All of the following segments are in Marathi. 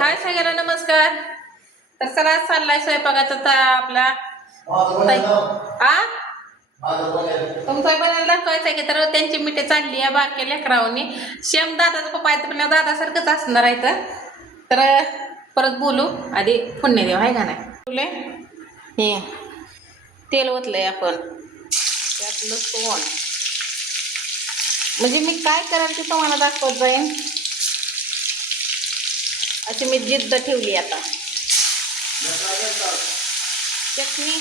हाय सगळ्यांना नमस्कार. तर चला चाललाय स्वयंपाकाचा आपला तुमचा बनायला दाखवायचा की तर त्यांची मिठी चालली आहे बारक्या लेकरावनी. शेम दादाचा पप्पा आहे पण दादासारखंच असणार आहे. तर परत बोलू आधी पुण्य देव आहे का नाही बोले. हे तेल ओतलंय आपण त्यातलं सोन म्हणजे मी काय कराल ते तुम्हाला दाखवत जाईन. अशी मी जिद्द ठेवली आता. चटणी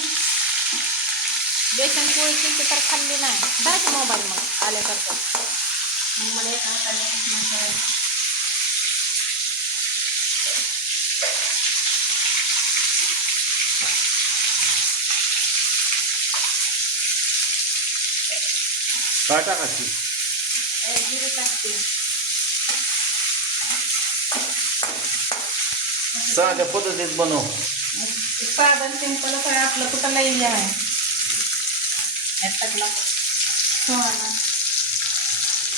बेसन पोळी केली तर खाल्ली नाही. दाख मोबाईल मग आल्यासारखं मला एक काय टाकायची जिरे टाकते. साध्या पद्धतीत बनव. साधन सिंपल काय आपलं कुठं लई आहे. टाकला पोहाना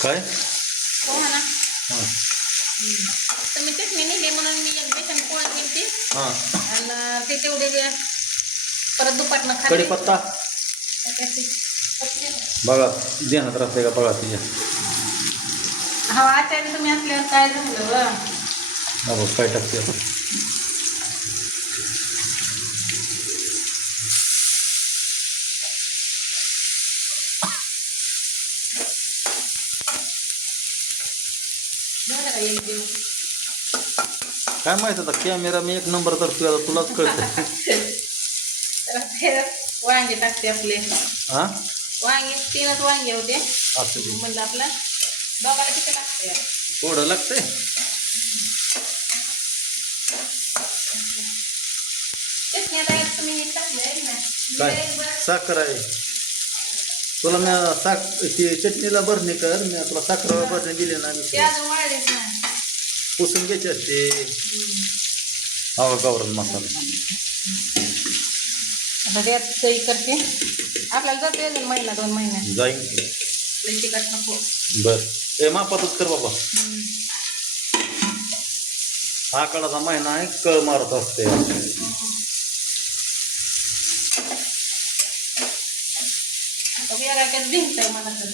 काय पोहाना हां तर मी चटणी नेली म्हणून मी एक बेसन पोळी केली हां आणि ते तेवढे परत दुपारनं खाली कढीपत्ता बघा ध्यानात राहते का बघा तिच्या. हा आचार्य तुम्ही असल्यावर काय झालं बघ काय टाकते काय माहित आता कॅमेरा मी एक नंबर तर तुलाच कळत. वांगे टाकते आपले. हां वांगे 3च वांगे होते असं म्हणलं आपलं दोघाला किती लागते थोडं लागतंय. चटणी आता एक तुम्ही टाकले ना काय साखर आहे तुला मी ती चटणीला भरणी कर. मी तुला साखरेला भरणी दिली ना ते अजून वाढलेच ना पुसून घ्यायची असते. हवा गावरान मसाला आता त्यात सही करते. आपल्याला जाते अजून महिना 2 महिने जाईन लई तिखट नको. बर ए मापातच कर बाबा. हा काळाचा महिना आहे कळ मारत असते. वेगळ्याच भिंतय मला तर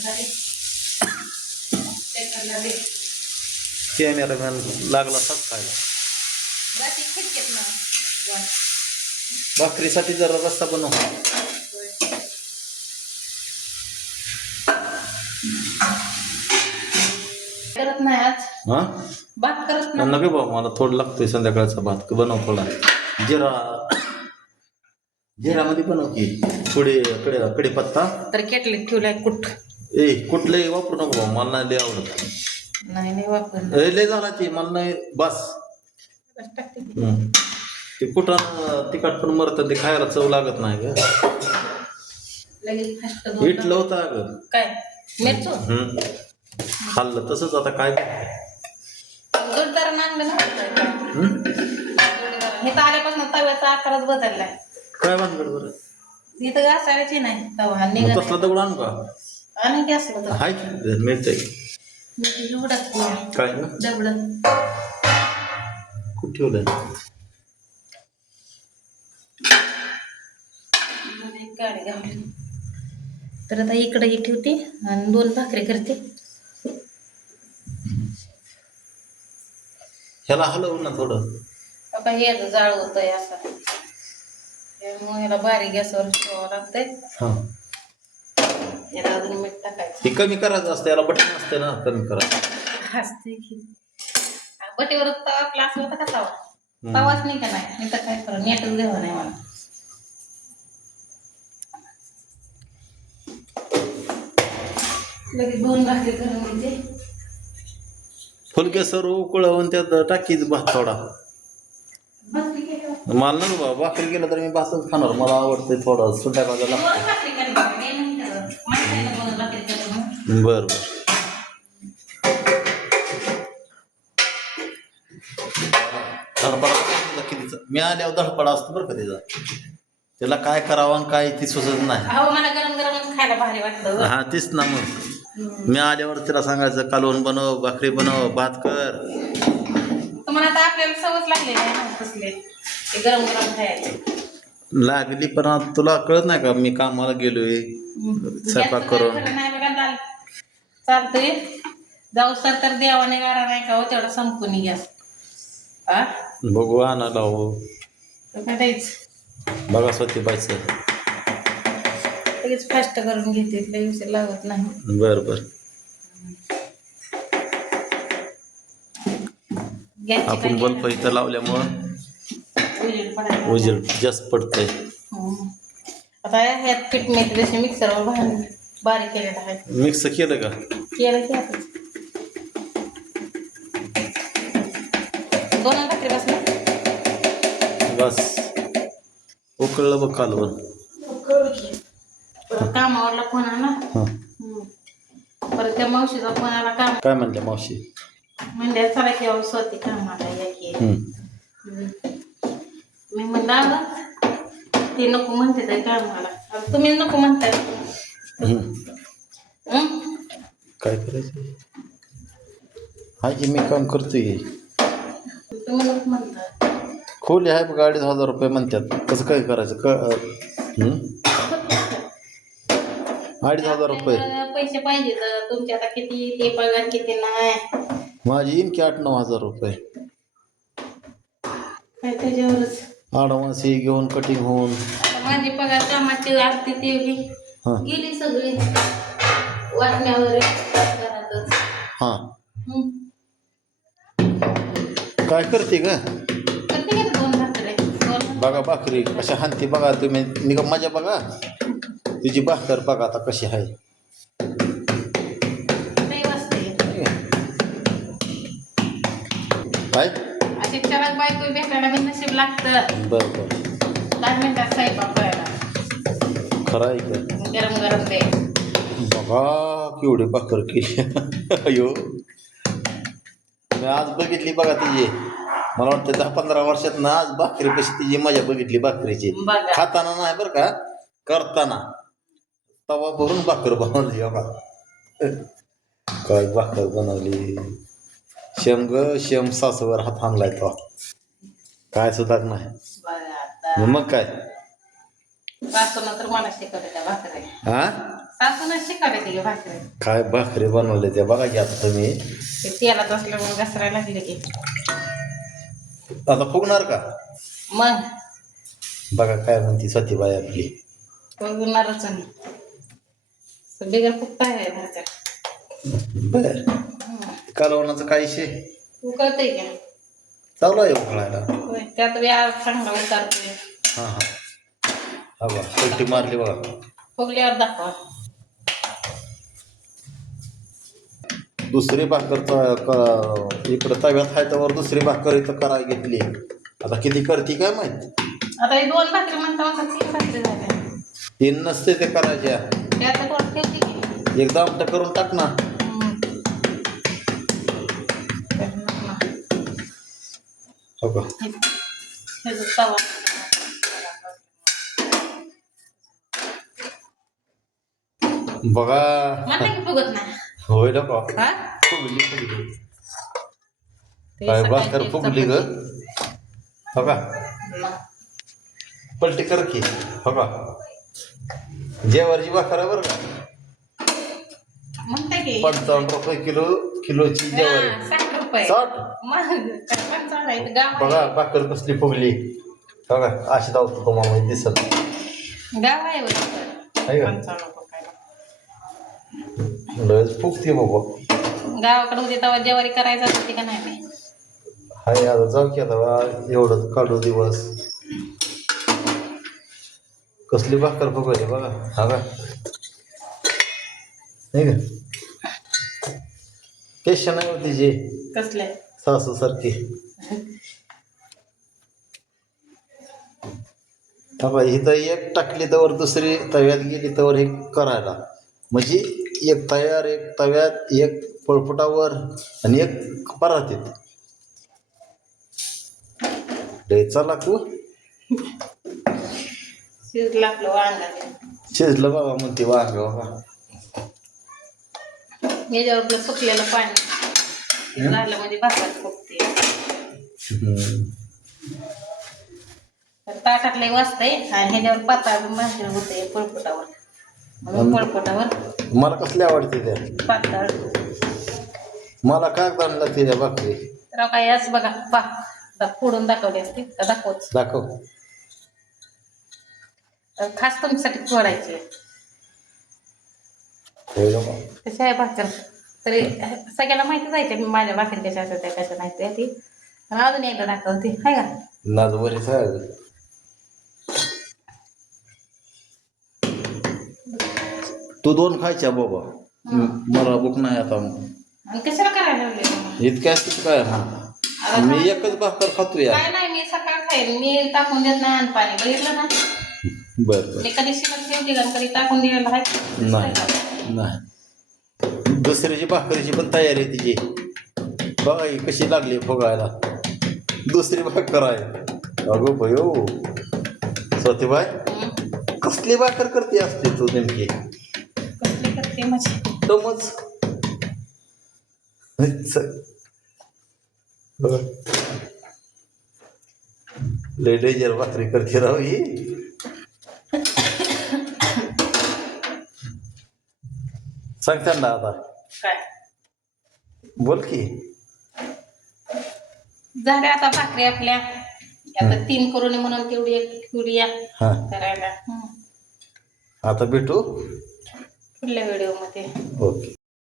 कॅमेरामॅन लागला सात खायला. जाती खिडकीत ना भाकरीसाठी जरा रस्ता बनव. करत नाही आज हा भात करत नाही. नका बाबा मला थोडं लागतोय संध्याकाळचा भात बनव थोडा. जिरामध्ये बनव की थोडी कढीपत्ता तर केटलीत ठेवलाय कुठ. कुठलंही वापरू नको बाबा मला नाही लय आवडत. नाही वापर लय झाला ती मला नाही बस. ते कुठं तिखट पण मरतं ते खायला चव लागत नाही ग. हिटलं होतं अगं काय मिरचो खाल्लं तसंच आता काय जोडदार आणलं ना हे तर आल्यापासून तव्याचा आकारच बदललाय. काय भानगड बरं इथं घासायची नाही तवा तसला दगड आणू का आणि की असलं तर हाय मिळतंय काय ना दगड कुठे ठेवलं गाडी घालली. तर आता इकडे ठेवते आणि 2 भाकरी करते. ह्याला हलवू ना थोडं. आता हे जाळ होतंय असं त्यामुळे ह्याला बारीक गॅसवर ठेवावं लागतंय. हां याला अजून मीठ टाकायचं. हे कमी करायचं असतं याला बटन असते ना कमी करा असते की बटीवर तवा आपला असला होता का तवाच नाही का नाही मी तर काय करा नेटच घ्यावं नाही मला. लगेच 2 भाकरी करून देते. फुलके सर्व उकळवून त्यात टाकीच भात थोडा. भाकरी केल्यावर मला नाही बाबा भाकरी केलं तर मी भातच खाणार. मला आवडतंय थोडा संध्याकाळला. बरं बरं धडपडा कितीचा मी आल्यावर धडपडा असतो बरं का त्याचा. त्याला काय करावं आणि काय ती सुचत नाही. मला गरम गरम खायला भारी वाटतं. हा तीच ना मग मी आल्यावर तिला सांगायचं कालवण बनव भाकरी बनव भात कर. पण आता आपल्याला सवच लागलेली आहे ना तसले ते गरम गरम खायचे. लागली पण आता तुला कळत नाही का मी कामाला गेलोय स्वयंपाक करून. नाही बघा चालतंय जाऊ तर देवाने गारा नाही का हो तेवढा संपून गॅस हा बघू आणायला हो तर काय द्यायचं बघा स्वती पाहिजे. लगेच फास्ट करून घेते लगेच लागत नाही. बर बर आपण बल्ब इथं लावल्यामुळं उजेड जास्त पडतंय. आता ह्यात पीठ मेथी जशी मिक्सरवर बारीक केलेलं आहे. मिक्स केलं का? केलं की आता 2 भाकरी बसल्या बस उकळलं बघ कालवण. कामावरला फोन आला परत त्या मावशीचा फोन आला काम काय म्हणते मावशी? म्हणजे चला की अहो स्वती कामाला या की. मी म्हणलं आलं ते नको म्हणते ते कामाला आता तुम्ही नको म्हणताय. काय करायचं हाय की मी काम करतोय. तुम्ही नको म्हणताय. खोली आहे बघ 2,500 रुपये म्हणतात. कसं काय करायचं 2,500 रुपये पैसे पाहिजे तर तुमचे आता किती ते पगार किती नाही. माझी येईन की 8-9 हजार रुपये. काय त्याच्यावरच ॲडव्हान्स हे घेऊन कटिंग होऊन माझी पगार कामाची आरती ती गेली सगळी वाटण्यावर घरातच. हां काय करते का? करते का 2 भाकरी बघा भाकरी कशा हानती बघा तुम्ही निघा मजा बघा. तुझी भाकर बघा आता कशी आहे. काय अशी चराक बायको भेटायला मी नशीब लागतं. बरं बरं 10 मिनिटात स्वयंपाक करायला खरं आहे का? गरम गरम दे बघा केवढी भाकर केली. अयो मी आज बघितली बघा तिची मला वाटतं 10-15 वर्षात ना आज भाकरी कशी तिची मजा बघितली भाकरीची. खाताना नाही बरं का करताना तवा भरून भाकर बनवली बघा. काय भाकर बनवली. शेम सासूवर हात आणलाय तो काय सुद्धा नाही. मग काय सासून तर मला शिकवते त्या भाकरी. हा सासून शिकवते ती भाकरी. काय भाकरी बनवले त्या बघा की आता तुम्ही. ते तेलात असल्यामुळे घसरायला लागले की आता फुगणार का? मग बघा काय म्हणते सतीबाई आपली. फुगणारच नाही बिगर फुगता आहे भाकर. बर कालवणाचं काय शे उकळतंय का? चालू आहे उकळायला. त्यात व्याज चांगला उतारतोय. हां हां हा बा पलटी मारली बघा. फुगल्यावर दाखवा. दुसरी भाकर इकडं तव्यात आहे त्यावर दुसरी भाकर इथं करायला घेतली. आता किती करते काय माहित. आता हे 2 भाकरी म्हणता 3 भाकरी झाल्या. 3 नसते ते करायच्या. त्यात कोण ठेवते की एकदा आमट करून टाक ना. हो का तवा बघा म्हणलं की फुगत नाही. होय ना का हा फुगली काय भाकर फुगली ग. हो का पलटी कर की. हो का जेवारीची भाकर आहे बरं का. म्हणता की 55 रुपये किलोची जेवारी. 60 रुपये 60 मग बघा भाकर कसली फुगली. बघा अशी धावतो तुम्हाला दिसत गाव आहे लयच फुगते बाबा. गावाकडे होते तेव्हा जेवारी करायचं होती का नाही. हाय आता जाऊ की आता एवढं काढू दिवस. कसली भाकर फुगली बघा. हा का नाही का पेशा नाही होती जी कसले सासू सारखी. इथं एक टाकली तर दुसरी तव्यात गेली तर हे करायला म्हणजे एक तव्यात एक पळपुटावर आणि एक परातीत द्यायचा लागतो. शिजलं आपलं वांगा शिजलं बाबा म्हणते वांग बाबा. याच्यावर सुकलेलं पाणी झालं म्हणजे भाकर फुगते. हम्म. तर ताटातले वाजतंय आणि ह्याच्यावर पातळ भाजी होते पळपुटावर म्हणून पळपुटावर मला कसली आवडते त्या पातळ. मला काय आणला ते त्या भाकरी तर काय याच बघा फोडून दाखवली असते तर दाखवच. दाखव. तर खास तुमच्यासाठी फोडायची होय ना मग. कशी आहे भाकर. तरी सगळ्याला माहिती जायचे मी माझ्या भाकरी कशा असतात त्या कशा नाही त्या ती पण अजून एकदा दाखवते हाय का. नाद बरीच आहे. तू 2 खायच्या बाबा. मला भूक नाही आता. आणि कशाला करायला लागले इतक्या असतील काय हा मी एकच भाकर खातो या. काय नाही मी सकाळ खाईन मी टाकून देत नाही अन्न पाणी बघितलं ना. बरं मी कधी शिकत ठेवते का कधी टाकून दिलेलं आहे नाही नाही दुसऱ्याची भाकरीची पण तयारी आहे तिची. बघा ही कशी लागली फुगायला. दुसरी भाकर आहे. अगो भयो स्वतीबाई कसली भाकर करते असते तू नेमकी. कसली करते माझी तमच लय डेंजर भाकरी करते राव ही. सांग त्यांना आता काय बोल की. झाल्या आता भाकरी आपल्या आता 3 करून म्हणून तेवढी एक ठेवूया हा करायला. आता भेटू पुढल्या व्हिडिओ मध्ये. ओके.